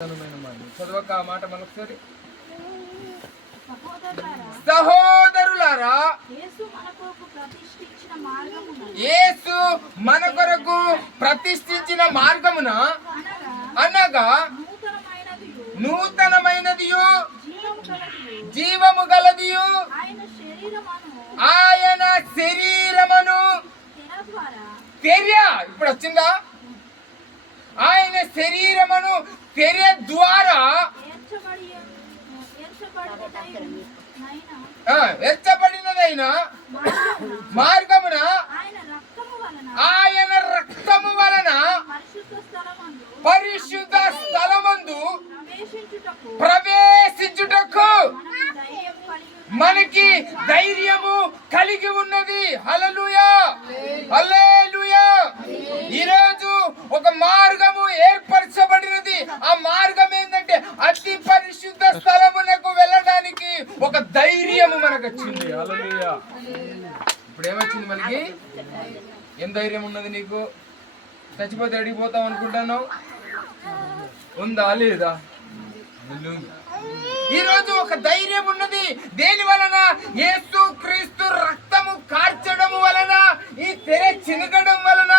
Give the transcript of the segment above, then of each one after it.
చదవక ఆ మాట మనొకసారి. సహోదరులారా, యేసు మన కొరకు ప్రతిష్ఠించిన మార్గమున అనగా నూతనమైనదియు జీవము గలదియు ఆయన శరీరమును ఇప్పుడు వచ్చిందా? ఆయన శరీరమును తెర ద్వారా ఎచ్చబడినదైన మార్గమున ఆయన రక్తము వలన పరిశుద్ధ స్థలమందు ప్రవేశించుటకు మనకి ధైర్యము కలిగి ఉన్నది. హల్లెలూయా, హల్లెలూయా. ఈరోజు ఒక మార్గము ఏర్పరచబడినది. ఆ మార్గం ఏంటంటే అతి పరిశుద్ధ స్థలమునకు వెళ్ళడానికి ఒక ధైర్యము మనకు వచ్చింది. హల్లెలూయా. ఇప్పుడు ఏమొచ్చింది మనకి? ఏం ధైర్యం ఉన్నది నీకు? చచ్చిపోతే అడిగిపోతాం అనుకుంటున్నావు? ఉందా లేదా? ఈ రోజు ఒక ధైర్యం ఉన్నది. దేని వలన? యేసు క్రీస్తు రక్తము కార్చడం వలన, ఈ తెర చినగడం వలన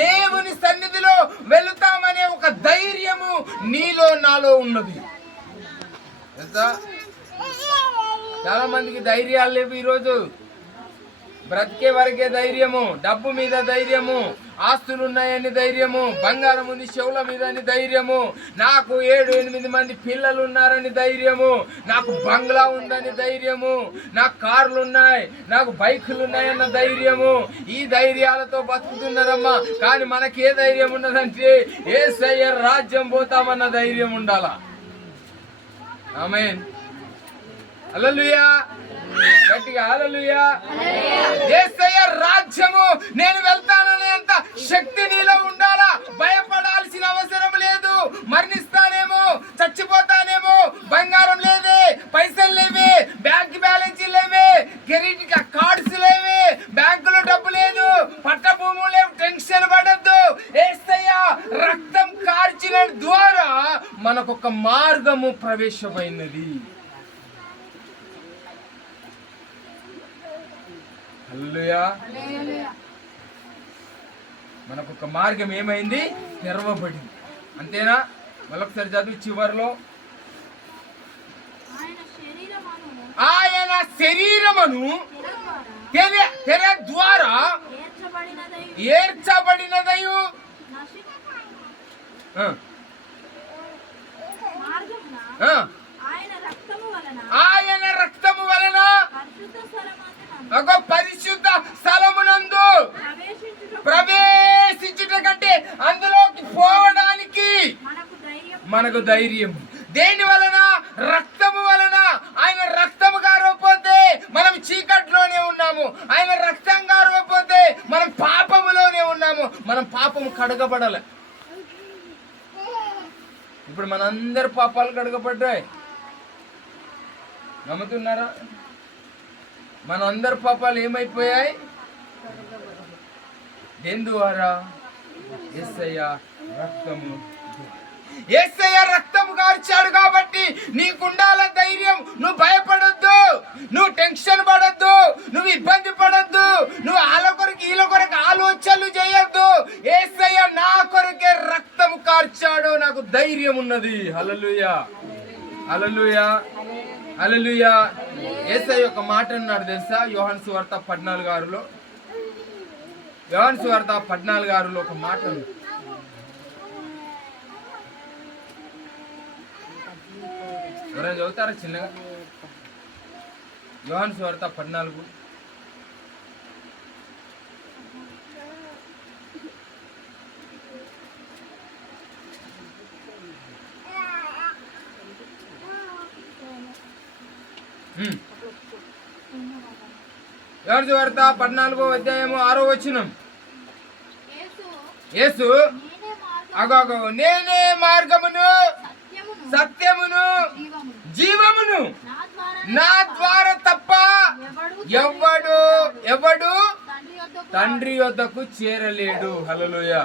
దేవుని సన్నిధిలో వెళుతామనే ఒక ధైర్యము నీలో నాలో ఉన్నది. చాలా మందికి ధైర్యాలు లేవు. ఈరోజు బ్రతికే వరకే ధైర్యము, డబ్బు మీద ధైర్యము, ఆస్తులు ఉన్నాయని ధైర్యము, బంగారం ఉంది చెవుల మీద అని ధైర్యము, నాకు 7-8 మంది పిల్లలు ఉన్నారని ధైర్యము, నాకు బంగ్లా ఉందని ధైర్యము, నాకు కార్లు ఉన్నాయి, నాకు బైకులు ఉన్నాయన్న ధైర్యము. ఈ ధైర్యాలతో బతుకుతున్నారమ్మా. కానీ మనకి ఏ ధైర్యం ఉన్నదంటే యేసయ్య రాజ్యం పోతామన్న ధైర్యం ఉండాలా. ఆమేన్, హల్లెలూయా. గట్టిగా హల్లెలూయా. యేసయ్య రాజ్యము నేను వెళ్తాననేంత శక్తి నీలో ఉండాలా. భయపడాల్సిన అవసరం లేదు. మరణిస్తానేమో, చచ్చిపోతానేమో, బంగారం లేవే, పైసలు లేవే, బ్యాంక్ బ్యాలెన్స్ లేవే, క్రెడిట్ కార్డ్స్ లేవే, బ్యాంకులో డబ్బు లేదు, పట్ట భూములు లేవు, టెన్షన్ పడద్దు. యేసయ్య రక్తం కార్చిన ద్వారా మనకొక మార్గము ప్రవేశమైనది. హల్లెలూయా. మనకొక మార్గం ఏమైంది? తెరవబడింది. అంతేనా? మరొకసారి చదువు చివరిలో. ఆయన శరీరమును తెర ద్వారా ఏర్చబడినదయు ఆయన రక్తము వలన ఒక పరిశుద్ధ స్థలమునందు ప్రవేశించుట కంటే అందులోకి పోవడానికి మనకు ధైర్యం. దేని వలన? రక్తము వలన. ఆయన రక్తము గారకపోతే మనం చీకట్లోనే ఉన్నాము. ఆయన రక్తం గారకపోతే మనం పాపములోనే ఉన్నాము. మనం పాపము కడగబడాలి. ఇప్పుడు మనందరి పాపాలు కడగబడ్డాయి. నమ్ముతున్నారా? మన అందరి పాపాలు ఏమైపోయాయి? దేని ద్వారా? యేసయ్య రక్తము. యేసయ్య రక్తము కార్చాడు కాబట్టి నీకుండాల ధైర్యం. నువ్వు భయపడొద్దు, నువ్వు టెన్షన్ పడొద్దు, నువ్వు ఇబ్బంది పడొద్దు, నువ్వు వాళ్ళ కొరకు వీళ్ళ కొరకు ఆలోచనలు చేయొద్దు. యేసయ్య నా కొరకే రక్తము కార్చాడు, నాకు ధైర్యం ఉన్నది. హల్లెలూయా, హల్లెలూయా, హల్లెలూయా. యేసయ్య ఒక మాట అన్నాడు తెలుసా? యోహాను సువార్త 14:6లో. యోహాను సువార్త 14:6లో ఒక మాట ఉంది. ఎవరైనా చదువుతారా చిన్నగా? యోహాను సువార్త 14. యోహాను సువార్త 14వ అధ్యాయము 6వ వచనం. యేసు అగో నేనే మార్గమును సత్యమును జీవమును, నా ద్వారా తప్ప ఎవడు తండ్రి యొద్దకు చేరలేడు. హల్లెలూయా.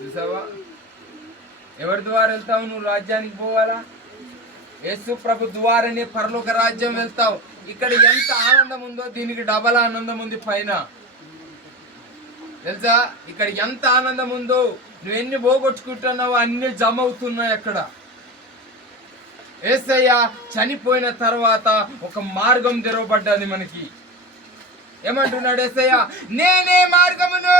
చూసావా? ఎవరి ద్వారా వెళ్తావు? నువ్వు రాజ్యానికి పోవాలా? యేసు ప్రభు ద్వారానే పరలోక రాజ్యం వెళ్తావు. ఇక్కడ ఎంత ఆనందం ఉందో దీనికి డబల్ ఆనందం ఉంది పైన, తెలుసా? ఇక్కడ ఎంత ఆనందం ఉందో, నువ్వు ఎన్ని పోగొట్టుకుంటున్నావో అన్ని జమ అవుతున్నాయి అక్కడ. యేసయ్య చనిపోయిన తర్వాత ఒక మార్గం తెరవబడ్డది మనకి. ఏమంటున్నాడు యేసయ్య? నేనే మార్గమును,